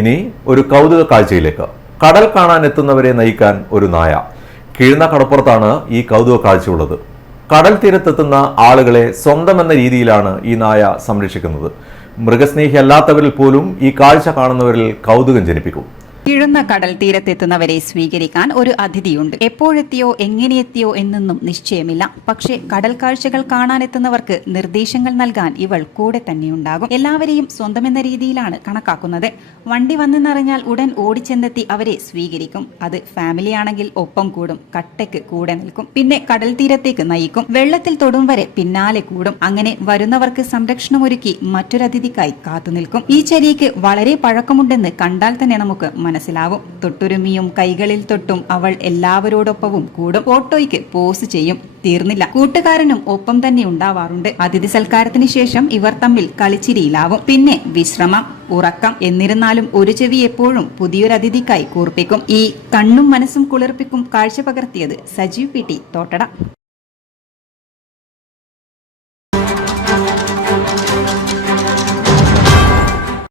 ഇനി ഒരു കൗതുക കാഴ്ചയിലേക്ക്. കടൽ കാണാൻ എത്തുന്നവരെ നയിക്കാൻ ഒരു നായ. കീഴ്ന്ന കടപ്പുറത്താണ് ഈ കൗതുക കാഴ്ചയുള്ളത്. കടൽ തീരത്തെത്തുന്ന ആളുകളെ സ്വന്തം എന്ന രീതിയിലാണ് ഈ നായ സംരക്ഷിക്കുന്നത്. മൃഗസ്നേഹി അല്ലാത്തവരിൽ പോലും ഈ കാഴ്ച കാണുന്നവരിൽ കൗതുകം ജനിപ്പിക്കും. കിഴുന്ന കടൽ തീരത്തെത്തുന്നവരെ സ്വീകരിക്കാൻ ഒരു അതിഥിയുണ്ട്. എപ്പോഴെത്തിയോ എങ്ങനെയെത്തിയോ എന്നൊന്നും നിശ്ചയമില്ല. പക്ഷേ കടൽ കാഴ്ചകൾ കാണാനെത്തുന്നവർക്ക് നിർദ്ദേശങ്ങൾ നൽകാൻ ഇവൾ കൂടെ തന്നെയുണ്ടാകും. എല്ലാവരെയും സ്വന്തമെന്ന രീതിയിലാണ് കണക്കാക്കുന്നത്. വണ്ടി വന്നെന്നറിഞ്ഞാൽ ഉടൻ ഓടിച്ചെന്നെത്തി അവരെ സ്വീകരിക്കും. അത് ഫാമിലി ആണെങ്കിൽ ഒപ്പം കൂടും, കട്ടയ്ക്ക് കൂടെ നിൽക്കും. പിന്നെ കടൽ തീരത്തേക്ക് നയിക്കും. വെള്ളത്തിൽ തൊടും വരെ പിന്നാലെ കൂടും. അങ്ങനെ വരുന്നവർക്ക് സംരക്ഷണമൊരുക്കി മറ്റൊരതിഥിക്കായി കാത്തുനിൽക്കും. ഈ ചര്യയ്ക്ക് വളരെ പഴക്കമുണ്ടെന്ന് കണ്ടാൽ തന്നെ നമുക്ക് മനസ്സിലാവും. തൊട്ടുരുമിയും കൈകളിൽ തൊട്ടും അവൾ എല്ലാവരോടൊപ്പവും കൂടും. ഫോട്ടോയ്ക്ക് പോസ് ചെയ്യും. തീർന്നില്ല, കൂട്ടുകാരനും ഒപ്പം തന്നെ ഉണ്ടാവാറുണ്ട്. അതിഥി സൽക്കാരത്തിന് ശേഷം ഇവർ തമ്മിൽ കളിച്ചിരിയിലാവും. പിന്നെ വിശ്രമം, ഉറക്കം. എന്നിരുന്നാലും ഒരു ചെവി എപ്പോഴും പുതിയൊരു അതിഥിക്കായി കൂർപ്പിക്കും. ഈ കണ്ണും മനസ്സും കുളിർപ്പിക്കും കാഴ്ച പകർത്തിയത് സജീവ് പി ടി തോട്ടട.